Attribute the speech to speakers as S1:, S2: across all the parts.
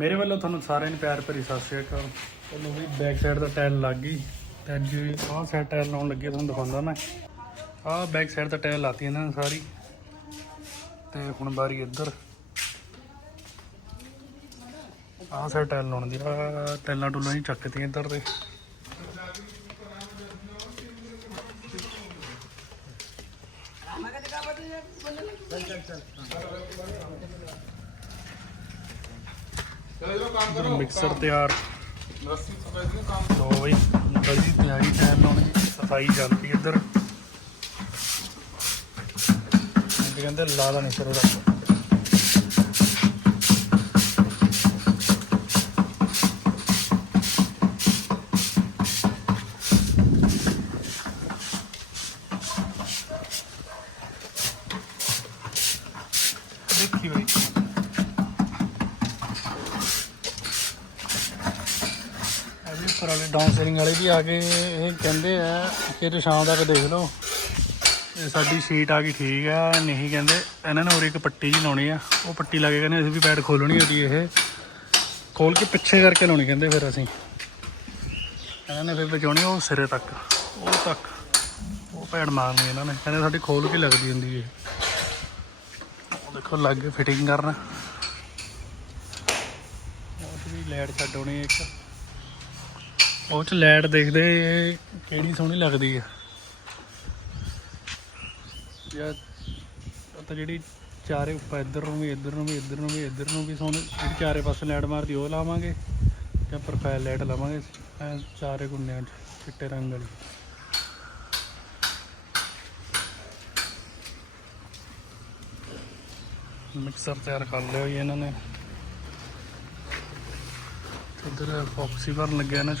S1: ਮੇਰੇ ਵੱਲੋਂ ਤੁਹਾਨੂੰ ਸਾਰਿਆਂ ਨੂੰ ਪਿਆਰ ਭਰੀ ਸਤਿ ਸ਼੍ਰੀ ਅਕਾਲ। ਤੁਹਾਨੂੰ ਵੀ ਬੈਕ ਸਾਈਡ ਦਾ ਟਾਇਲ ਲੱਗ ਗਈ। ਤੇ ਅੱਜ ਆਹ ਸਾਈਡ ਟਾਇਲ ਲਾਉਣ ਲੱਗੇ, ਤੁਹਾਨੂੰ ਦਿਖਾਉਂਦਾ ਮੈਂ। ਆਹ ਬੈਕ ਸਾਈਡ ਦਾ ਟਾਇਲ ਲਾਤੀ ਇਹਨਾਂ ਨੇ ਸਾਰੀ। ਤੇ ਹੁਣ ਬਾਰੀ ਇੱਧਰ। ਆਹ ਸਾਈਡ ਟਾਇਲ ਲਾਉਣ ਦੀ, ਆਹ ਟਾਇਲਾਂ ਟੂਲਾਂ ਹੀ ਚੱਕਤੀਆਂ ਇੱਧਰ ਤੇ। ਇੱਧਰ ਮਿਕਸਰ ਤਿਆਰ। ਲੋ ਬਈ ਬੜੀ ਤਿਆਰੀ ਟਾਈਮ ਲਾਉਣੀ ਸਫ਼ਾਈ ਚੱਲਦੀ ਇੱਧਰ। ਇਹ ਕਹਿੰਦੇ ਲਾ ਦਾ ਨਹੀਂ ਸਿਰ ਉਹਦਾ। ਉੱਪਰ ਵਾਲੇ ਡਾਊਨ ਸੇਰਿੰਗ ਵਾਲੇ ਵੀ ਆ ਕੇ ਇਹ ਕਹਿੰਦੇ ਆ ਕਿ ਸ਼ਾਮ ਤੱਕ ਦੇਖ ਲਓ। ਇਹ ਸਾਡੀ ਸ਼ੀਟ ਆ ਗਈ ਠੀਕ ਆ, ਨਹੀਂ ਕਹਿੰਦੇ, ਇਹਨਾਂ ਨੇ ਹੋਰ ਇੱਕ ਪੱਟੀ ਜੀ ਲਾਉਣੀ ਆ। ਉਹ ਪੱਟੀ ਲਾ ਕੇ ਕਹਿੰਦੇ ਅਸੀਂ ਵੀ ਪੈਡ ਖੋਲਣੀ ਉਹਦੀ ਇਹ। ਖੋਲ ਕੇ ਪਿੱਛੇ ਕਰਕੇ ਲਾਉਣੀ ਕਹਿੰਦੇ ਫਿਰ ਅਸੀਂ। ਇਹਨਾਂ ਨੇ ਫਿਰ ਬਚਾਉਣੀ ਉਹ ਸਿਰੇ ਤੱਕ, ਉਹ ਤੱਕ। ਉਹ ਪੈਡ ਮਾਰਨੀ ਇਹਨਾਂ ਨੇ, ਕਹਿੰਦੇ ਸਾਡੀ ਖੋਲ ਕੇ ਲੱਗਦੀ ਹੁੰਦੀ ਹੈ ਉਹ ਦੇਖੋ, ਲੱਗ ਗਏ ਫਿਟਿੰਗ ਕਰਨ। ਉਹ ਵੀ ਲਾਈਟ ਛੱਡ ਆਉਣੀ ਇੱਕ। ਉਹ ਚ ਲਾਈਟ ਦੇਖਦੇ ਕਿਹੜੀ ਸੋਹਣੀ ਲੱਗਦੀ ਆ। ਯਾ ਤਾਂ ਜਿਹੜੀ ਚਾਰੇ ਉੱਪਰ, ਇੱਧਰ ਨੂੰ ਵੀ, ਇੱਧਰ ਨੂੰ ਵੀ, ਇੱਧਰ ਨੂੰ ਵੀ, ਇੱਧਰ ਨੂੰ ਵੀ ਸੋਹਣੀ, ਜਿਹੜੀ ਚਾਰੇ ਪਾਸੇ ਲਾਈਟ ਮਾਰਦੀ, ਉਹ ਲਾਵਾਂਗੇ। ਜਾਂ ਪ੍ਰੋਫਾਈਲ ਲਾਈਟ ਲਾਵਾਂਗੇ ਚਾਰੇ ਗੁੰਨਿਆਂ 'ਚ, ਚਿੱਟੇ ਰੰਗ ਵਾਲੀ। ਮਿਕਸਰ ਤਿਆਰ ਕਰ ਲਿਆ ਜੀ ਇਹਨਾਂ ਨੇ। ਇੱਧਰ ਫੌਕਸੀ ਭਰਨ ਲੱਗਿਆ ਇਹਨਾਂ 'ਚ।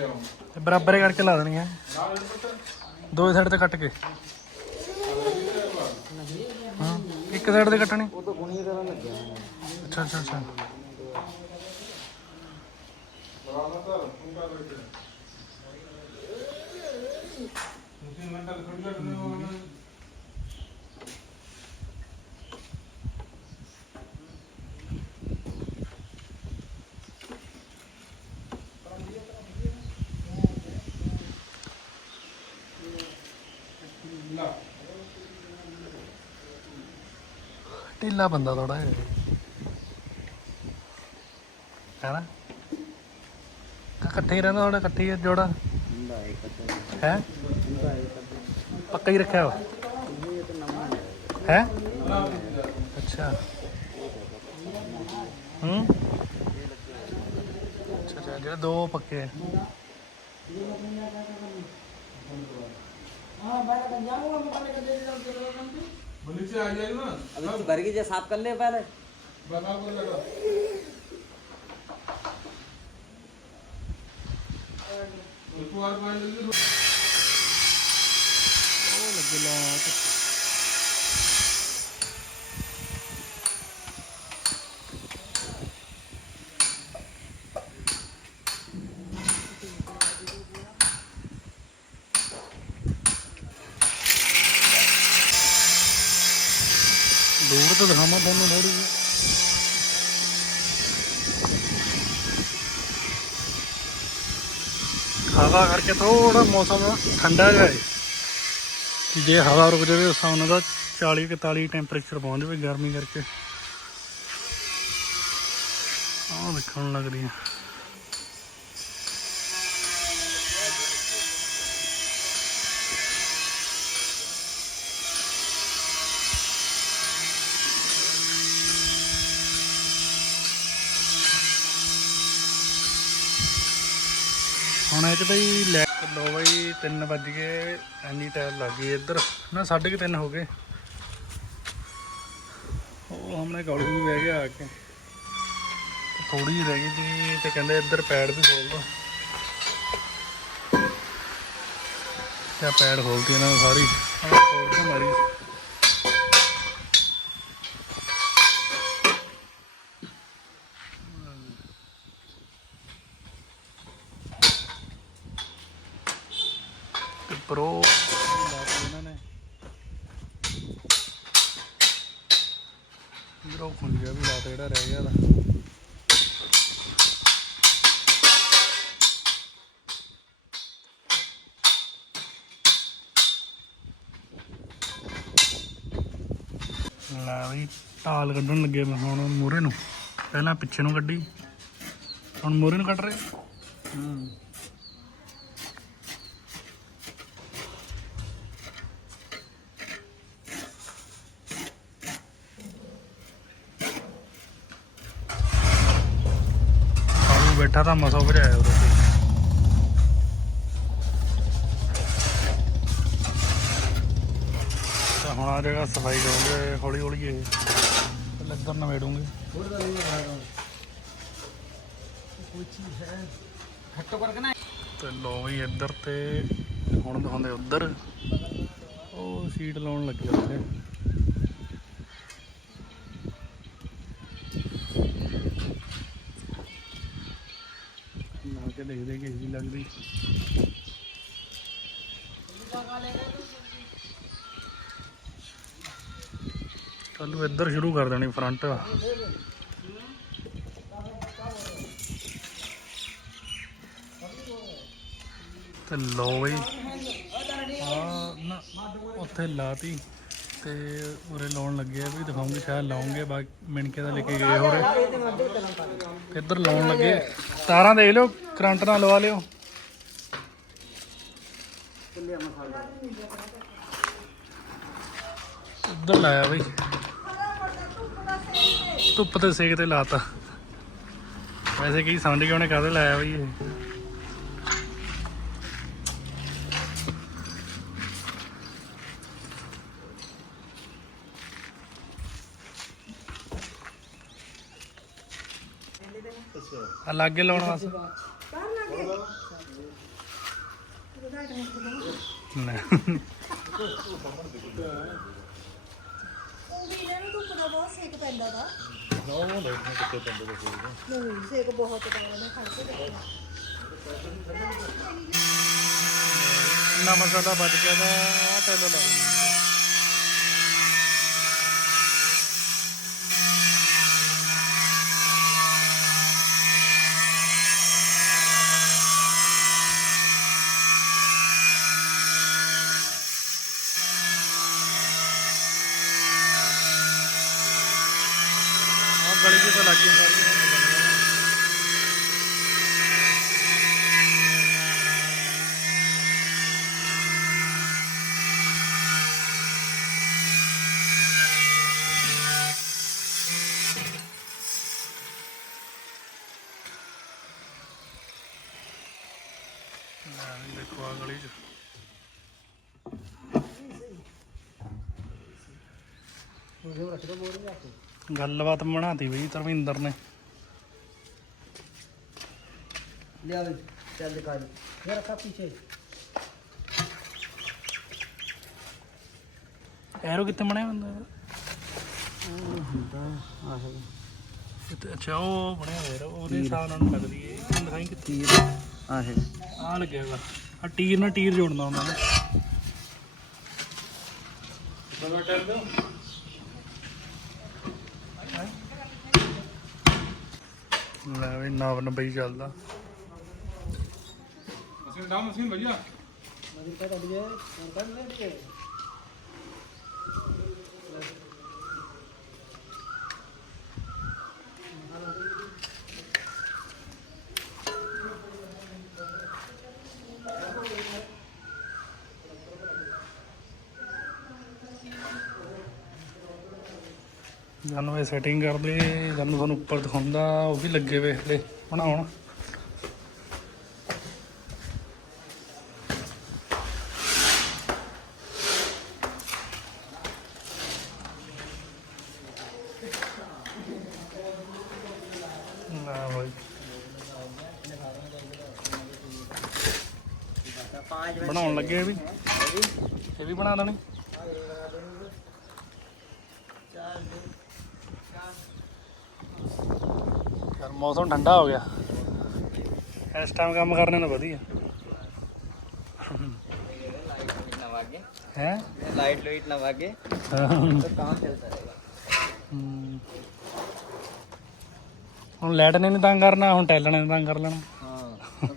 S1: ਤੇ ਬਰਾਬਰੇ ਕਰਕੇ ਲਾ ਦੇਣੀ ਹੈ। ਦੋ ਸਾਈਡ ਤੇ ਕੱਟ ਕੇ। ਇੱਕ ਸਾਈਡ ਤੇ ਕੱਟਣੀ।
S2: ਉਹ ਤਾਂ ਗੁਣੀਆਂ ਕਰਨ ਲੱਗਿਆ
S1: ਅੱਛਾ ਅੱਛਾ ਅੱਛਾ। ਤੁਸੀਂ ਮੈਂ ਤਾਂ ਖੜੀ ਕਰਦੇ ਢਿੱਲਾ ਬੰਦਾ ਥੋੜਾ ਜਿਹਾ ਹੈਨਾ? ਇਕੱਠੇ ਹੀ ਰਹਿੰਦਾ ਥੋੜਾ ਇਕੱਠੇ ਹੀ ਜੋੜਾ। ਹੈ? ਪੱਕਾ ਹੀ ਰੱਖਿਆ ਵਾ? ਹੈ? ਅੱਛਾ। ਹੂੰ? ਅੱਛਾ ਅੱਛਾ, ਜਿਹੜੇ ਦੋ ਪੱਕੇ
S2: ਆ। ਹਾਂ ਬਾਹਰ ਪੰਜਾਬ ਨੂੰ ਮਤਲਬ ਕਿ ਦੇ ਦੇ
S3: नीचे आ जाएगा ना।
S2: अभी घर की साफ़ कर ले पहले।
S3: बना कर लगा उसको और पानी ले लो
S1: ਦੂਰ ਤੋਂ ਦਿਖਾਵਾਂ ਤੁਹਾਨੂੰ ਥੋੜੀ ਜਿਹੀ। ਹਵਾ ਕਰਕੇ ਥੋੜਾ ਮੌਸਮ ਠੰਡਾ ਜਿਹਾ ਹੈ। ਜੇ ਹਵਾ ਰੁਕ ਜਾਵੇ ਉਸ ਹਿਸਾਬ ਨਾਲ 40 41 ਟੈਂਪਰੇਚਰ ਪਹੁੰਚ ਜਾਵੇ ਗਰਮੀ ਕਰਕੇ। ਆਹ ਦੇਖਣ ਲੱਗ ਰਹੀ ਹੈ ਹੁਣ ਇਹ ਚ ਬਈ ਲੈ ਲੋ ਬਈ 3 ਵੱਜ ਗਏ ਐਨੀ ਟਾਈਮ ਲੱਗ ਗਈ ਇੱਧਰ। ਨਾ 3:30 ਹੋ ਗਏ। ਉਹ ਹਮਨੇ ਕਾਲਜ ਵੀ ਬਹਿ ਗਿਆ ਆ ਕੇ। ਥੋੜੀ ਜਿਹੀ ਰਹਿ ਗਈ ਸੀ ਤੇ ਕਹਿੰਦੇ ਇੱਧਰ ਪੈਡ ਵੀ ਖੋਲ ਦੋ। ਕਿਆ ਪੈਡ ਖੋਲਤੀ ਇਹਨਾਂ ਨੇ ਸਾਰੀ। ਖੋਲ ਕੇ ਮਾਰੀ। ਲੈ ਵੀ ਢਾਲ ਕੱਢਣ ਲੱਗੇ ਮੈਂ ਹੁਣ ਮੂਰੇ ਨੂੰ। ਪਹਿਲਾਂ ਪਿੱਛੇ ਨੂੰ ਕੱਢੀ। ਹੁਣ ਮੂਰੇ ਨੂੰ ਕੱਢ ਰਹੇ?
S2: ਹੂੰ
S1: ਆਲੂ ਬੈਠਾ ਤਾਂ ਮਸਾ ਭਜਾਇਆ ਉਹਦੇ ਤੇ ਤਾਂ ਹੁਣ ਆ ਜਿਹੜਾ ਸਫ਼ਾਈ ਕਰੂੰਗੇ, ਹੌਲੀ ਹੌਲੀ ਇਹ ਲੱਕੜ ਨਵੇੜੂੰਗੇ
S2: ਖੱਟੋ
S1: ਤੇ ਲੋ ਵੀ ਇੱਧਰ ਤੇ ਹੁਣ ਦਿਖਾਉਂਦੇ ਉੱਧਰ। ਉਹ ਸੀਟ ਲਾਉਣ ਲੱਗੇ ਉੱਥੇ। ਲਾ ਕੇ ਦੇਖਦੇ ਕਿ ਦੀ ਲੱਗਦੀ। ਲਗਾ ਲੈ ਕੱਲੂ ਇੱਧਰ ਸ਼ੁਰੂ ਕਰ ਦੇਣੀ ਫਰੰਟ ਤੇ ਲੋ ਬਈ। ਆ ਨਾ ਉੱਥੇ ਲਾਤੀ ਤੇ ਉਰੇ ਲਾਉਣ ਲੱਗੇ ਆ ਵੀ ਦਿਖਾਉਂਗੇ, ਸ਼ਾਇਦ ਲਾਉਂਗੇ ਬਾਕੀ ਮਿਣਕੇ ਦਾ ਲੈ ਕੇ ਗਏ ਹੋਰੇ। ਇੱਧਰ ਲਾਉਣ ਲੱਗੇ। ਤਾਰਾਂ ਦੇਖ ਲਿਓ, ਕਰੰਟ ਨਾਲ ਲਵਾ ਲਿਓ। ਇੱਧਰ ਲਾਇਆ ਬਈ। ਧੁੱਪ ਤੇ ਸੇਕ ਤੇ ਲਾਤਾ। ਵੈਸੇ ਕੀ ਸਮਝ ਗਏ ਉਹਨੇ ਕਾਹਦੇ ਲਾਇਆ ਬਈ ਇਹ। ਆ ਲਾਉਣ ਵਾਸਤੇ। ਲੈ।
S4: ਉਹ ਵੀ ਇਹਨਾਂ ਨੂੰ ਧੁੱਪ ਦਾ ਬਹੁਤ ਸੇਕ ਪੈਂਦਾ ਦਾ ਨਹੀਂ ਸੇਕ ਬਹੁਤ ਪੈਂਦਾ ਮੈਂ ਖੜ ਕੇ ਦੇਖਿਆ
S1: ਇੰਨਾ ਮਸਾਲਾ ਬਚ ਗਿਆ ਤਾਂ ਆ ਟੈਲੋ ਲਾਉਂਗੇ ਆ ਗਲੀ ਦੇ ਤਾਂ ਲੱਗ ਗਈ ਸਾਰੀ ਲੈ ਗੱਲਬਾਤ ਬਣਾਤੀ ਬਈ ਧਰਮਿੰਦਰ ਨੇ।
S2: ਲਿਆ ਬਈ ਚੱਲ ਕਰ ਯਾਰ ਕਾ ਪਿੱਛੇ।
S1: ਐਰੋ ਕਿੱਥੇ ਬਣਿਆ ਹੁੰਦਾ
S2: ਹੁੰਦਾ ਆਹ
S1: ਕਿਤੇ ਅੱਛਾ ਉਹ ਬਣਿਆ ਹੋਇਆ ਉਹਦੇ ਹਿਸਾਬ ਨਾਲ ਲੱਗਦੀ ਏ।
S2: ਆਹ
S1: ਆ ਲੱਗਿਆ ਵਾ ਆ ਟੀਰ ਨਾਲ ਟੀਰ ਜੋੜਨਾ ਹੁੰਦਾ ਨਾ। ਕਦੋਂ ਟਰ ਦੋ ਲੈ ਵੇ
S3: ਨਾਵ ਨੰਬਈ ਚੱਲਦਾ। ਮਸ਼ੀਨ
S2: ਦਾ ਮਸ਼ੀਨ ਵਧੀਆ। ਮਸ਼ੀਨ ਤਾਂ ਵਧੀਆ ਕਰਦਾ ਨਹੀਂ
S1: ਜਾਨੂੰ ਇਹ ਸੈਟਿੰਗ ਕਰਦੇ ਜਾਨੂੰ ਤੁਹਾਨੂੰ ਉੱਪਰ ਦਿਖਾਉਂਦਾ, ਉਹ ਵੀ ਲੱਗੇ ਵੇ ਹਲੇ ਬਣਾਉਣ ਬਣਾਉਣ ਲੱਗੇ ਵੀ? ਇਹ ਵੀ ਬਣਾ ਦੇਣੀ? ਯਾਰ ਮੌਸਮ ਠੰਡਾ ਹੋ ਗਿਆ ਇਸ ਟਾਈਮ ਕੰਮ ਕਰਨੇ ਨੂੰ ਵਧੀਆ
S2: ना भागे
S1: ਹੈ
S2: लाइट लाइट ना भागे
S1: ਹਮ।
S2: तो काम चलता रहेगा
S1: ਹੁਣ ਲਾਈਟ ਨੇ ਨਹੀਂ ਤੰਗ ਕਰਨਾ ਹੁਣ ਟੈਲਣ ਨੇ ਤੰਗ ਕਰ ਲੈਣਾ
S2: हाँ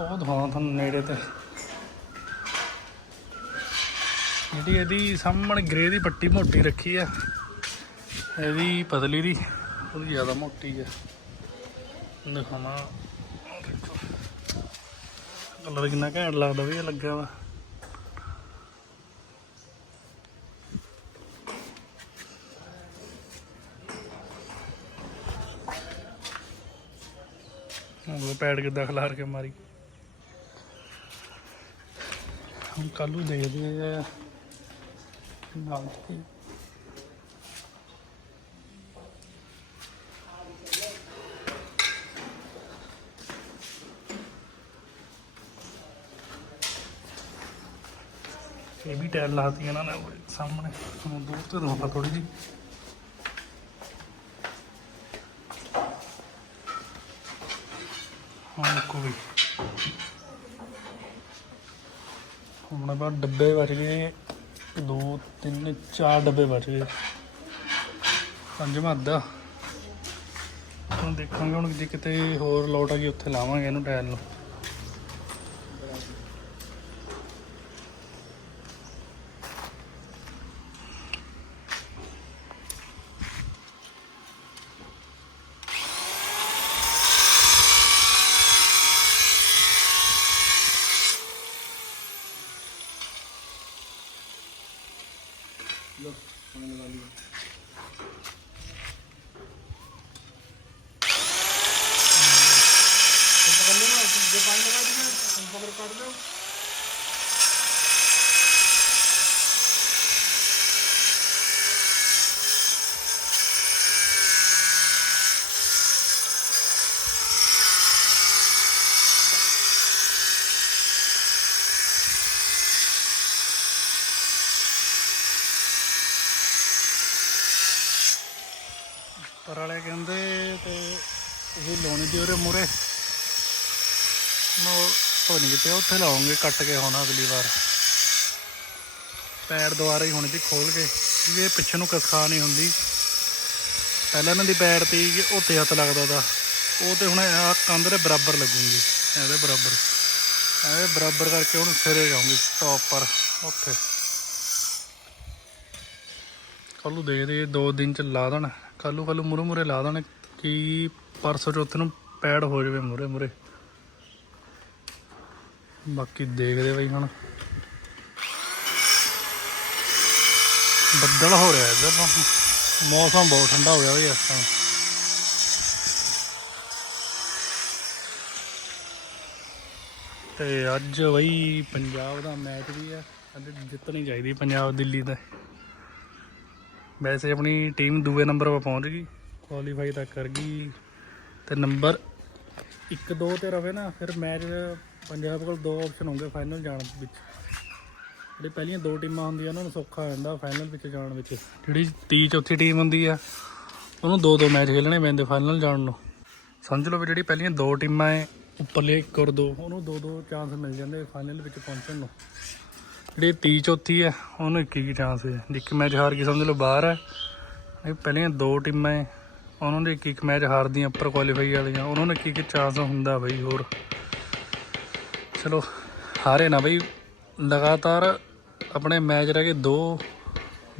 S1: ਉਹ ਦਿਖਾਉਣਾ ਤੁਹਾਨੂੰ ਨੇੜੇ ਤੇ। ਜਿਹੜੀ ਇਹਦੀ ਸਾਹਮਣੇ ਗ੍ਰੇ ਦੀ ਪੱਟੀ ਮੋਟੀ ਰੱਖੀ ਆ, ਇਹਦੀ ਪਤਲੀ ਦੀ ਉਹ ਜ਼ਿਆਦਾ ਮੋਟੀ ਆ। ਦਿਖਾਉਣਾ ਕਲਰ ਕਿੰਨਾ ਘੈਂਟ ਲੱਗਦਾ ਵੀ ਇਹ ਲੱਗਿਆ ਵਾ। ਉਹ ਪੈਡ ਕਿੱਦਾਂ ਖਿਲਾਰ ਕੇ ਮਾਰੀ। ਹੁਣ ਕੱਲ ਦੇਖਦੇ ਆ ਨਾਲ ਤੇ। ਇਹ ਵੀ ਟਾਇਰ ਲਾਤੀ ਇਹਨਾਂ ਨੇ ਸਾਹਮਣੇ। ਹੁਣ ਦੂਰ ਤੋਂ ਦਿਖਾ ਥੋੜੀ ਜੀ ਹਾਂ ਦੇਖੋ ਹੁਣ ਆਪਾਂ ਡੱਬੇ ਬਚ ਗਏ। ਦੋ, ਤਿੰਨ, ਚਾਰ ਡੱਬੇ ਬਚ ਗਏ। ਪੰਜਵਾਂ ਅੱਧਾ ਹੁਣ ਦੇਖਾਂਗੇ ਹੁਣ ਜੇ ਕਿਤੇ ਹੋਰ ਲੋਟ ਆ ਗਈ, ਉੱਥੇ ਲਾਵਾਂਗੇ ਇਹਨੂੰ ਟਾਇਲ ਨੂੰ। ਪਰ ਵਾਲੇ ਕਹਿੰਦੇ ਤੇ ਇਹ ਲਾਉਣੀ ਦੀ ਉਹਦੇ ਮੂਰੇ ਨੋ ਪਤਾ ਨਹੀਂ ਕਿਤੇ ਉੱਥੇ ਲਾਉਂਗੇ ਕੱਟ ਕੇ ਹੁਣ ਅਗਲੀ ਵਾਰ। ਪੈਰ ਦੁਆਰਾ ਹੀ ਹੋਣੀ ਸੀ ਖੋਲ ਕੇ ਇਹ ਪਿੱਛੇ ਨੂੰ ਕਸਖਾ ਨਹੀਂ ਹੁੰਦੀ। ਪਹਿਲਾਂ ਇਹਨਾਂ ਦੀ ਪੈਰ ਤੇ ਹੀ ਉੱਤੇ ਹੱਥ ਲੱਗਦਾ ਦਾ ਉਹ ਤੇ ਹੁਣ ਆ ਕੰਧ ਦੇ ਬਰਾਬਰ ਲੱਗੂਗੀ, ਇਹਦੇ ਬਰਾਬਰ। ਇਹਦੇ ਬਰਾਬਰ ਕਰਕੇ ਹੁਣ ਸਿਰੇ ਜਾਊਂਗੀ ਟੌਪ ਪਰ, ਉੱਥੇ। ਕੱਲ੍ਹ ਨੂੰ ਦੇਖਦੇ ਦੋ ਦਿਨ ਚ ਲਾ ਦੇਣਾ। ਕੱਲ੍ਹ ਨੂੰ ਕੱਲ੍ਹ ਨੂੰ ਲਾ ਦੇਣ ਕਿ ਪਰਸੋਂ ਚੌਥੇ ਨੂੰ ਪੈੜ ਹੋ ਜਾਵੇ ਮੂਰੇ ਮੂਰੇ ਬਾਕੀ ਦੇਖਦੇ ਬਈ ਹੁਣ। ਬੱਦਲ ਹੋ ਰਿਹਾ ਇੱਧਰ ਤਾਂ। ਮੌਸਮ ਬਹੁਤ ਠੰਡਾ ਹੋ ਗਿਆ ਬਈ ਇਸ ਟਾਈਮ ਤੇ ਅੱਜ ਬਈ ਪੰਜਾਬ ਦਾ ਮੈਚ ਵੀ ਹੈ ਅੱਜ ਜਿੱਤਣੀ ਚਾਹੀਦੀ ਪੰਜਾਬ ਦਿੱਲੀ ਦਾ ਵੈਸੇ ਆਪਣੀ ਟੀਮ ਦੂਏ ਨੰਬਰ 'ਤੇ ਪਹੁੰਚ ਗਈ ਕੁਆਲੀਫਾਈ ਤਾਂ ਕਰ ਗਈ। ਤੇ ਨੰਬਰ 1 2 ਤੇ ਰਵੇ ਨਾ, ਫਿਰ ਮੈਚ ਪੰਜਾਬ ਕੋਲ ਦੋ ਆਪਸ਼ਨ ਹੋਣਗੇ ਫਾਈਨਲ ਜਾਣ ਵਿੱਚ। ਜਿਹੜੀ ਪਹਿਲੀਆਂ ਦੋ ਟੀਮਾਂ ਹੁੰਦੀਆਂ, ਉਹਨਾਂ ਨੂੰ ਸੌਖਾ ਹੋ ਜਾਂਦਾ ਫਾਈਨਲ ਵਿੱਚ ਜਾਣ ਵਿੱਚ। ਜਿਹੜੀ ਤੀਜੀ, ਚੌਥੀ ਟੀਮ ਹੁੰਦੀ ਆ, ਉਹਨੂੰ ਦੋ ਦੋ ਮੈਚ ਖੇਲਣੇ ਪੈਂਦੇ ਫਾਈਨਲ ਜਾਣ ਨੂੰ। ਸਮਝ ਲਓ ਵੀ ਜਿਹੜੀ ਪਹਿਲੀਆਂ ਦੋ ਟੀਮਾਂ ਐ, ਉੱਪਰਲੇ ਇੱਕ ਔਰ ਦੋ, ਉਹਨੂੰ ਦੋ ਦੋ ਚਾਂਸ ਮਿਲ ਜਾਂਦੇ ਫਾਈਨਲ ਵਿੱਚ ਪਹੁੰਚਣ ਨੂੰ। ਜਿਹੜੀ ਤੀਜੀ ਚੌਥੀ ਹੈ, ਉਹਨੂੰ ਇੱਕ ਹੀ ਚਾਂਸ ਹੈ। ਜੇ ਇੱਕ ਮੈਚ ਹਾਰ ਕੇ ਸਮਝ ਲਓ ਬਾਹਰ ਹੈ। ਇਹ ਪਹਿਲੀਆਂ ਦੋ ਟੀਮਾਂ ਹੈ, ਉਹਨਾਂ ਦੇ ਇੱਕ ਇੱਕ ਮੈਚ ਹਾਰਦੀਆਂ ਉੱਪਰ ਕੁਆਲੀਫਾਈ ਵਾਲੀਆਂ। ਉਹਨਾਂ ਨੂੰ ਇੱਕ ਇੱਕ ਚਾਂਸ ਹੁੰਦਾ ਬਈ ਹੋਰ। ਚਲੋ, ਹਾਰੇ ਨਾ ਬਈ। ਲਗਾਤਾਰ ਆਪਣੇ ਮੈਚ ਰਹਿ ਗਏ, ਦੋ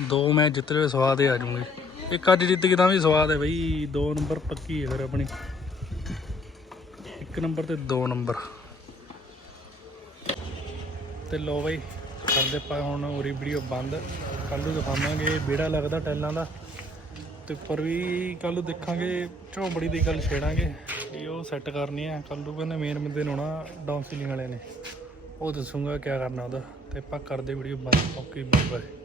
S1: ਦੋ ਮੈਚ ਜਿੱਤ ਲਏ, ਸਵਾਦ ਹੀ ਆ ਜੂਗੇ ਇੱਕ ਅੱਜ ਜਿੱਤ ਗਈ ਤਾਂ ਵੀ ਸਵਾਦ ਹੈ ਬਈ। ਦੋ ਨੰਬਰ ਪੱਕੀ ਹੈ ਫਿਰ ਆਪਣੀ। ਇੱਕ ਨੰਬਰ ਤੇ ਦੋ ਨੰਬਰ ਤੇ ਲੋ ਬਈ। ਕਰਦੇ ਪਾ ਹੁਣ ਉਰੀ ਵੀਡੀਓ ਬੰਦ। ਕੱਲ ਨੂੰ ਦਿਖਾਵਾਂਗੇ ਵਿਹੜਾ ਲੱਗਦਾ ਟੈਲਾਂ ਦਾ। ਤੇ ਉੱਪਰ ਵੀ ਕੱਲ ਨੂੰ ਦੇਖਾਂਗੇ, ਝੋਂਬੜੀ ਦੀ ਗੱਲ ਛੇੜਾਂਗੇ ਕਿ ਉਹ ਸੈੱਟ ਕਰਨੀ ਹੈ। ਕੱਲ ਨੂੰ ਕਹਿੰਦੇ ਮੇਨ ਬੰਦੇ ਨੂੰ ਨਾ ਡਾਊਨ ਸੀਲਿੰਗ ਵਾਲੇ ਨੇ। ਉਹ ਦੱਸੂਗਾ ਕੀ ਕਰਨਾ ਉਹਦਾ। ਤੇ ਆਪਾਂ ਕਰਦੇ ਵੀਡੀਓ ਬੰਦ, ਓਕੇ ਬਾਏ ਬਾਏ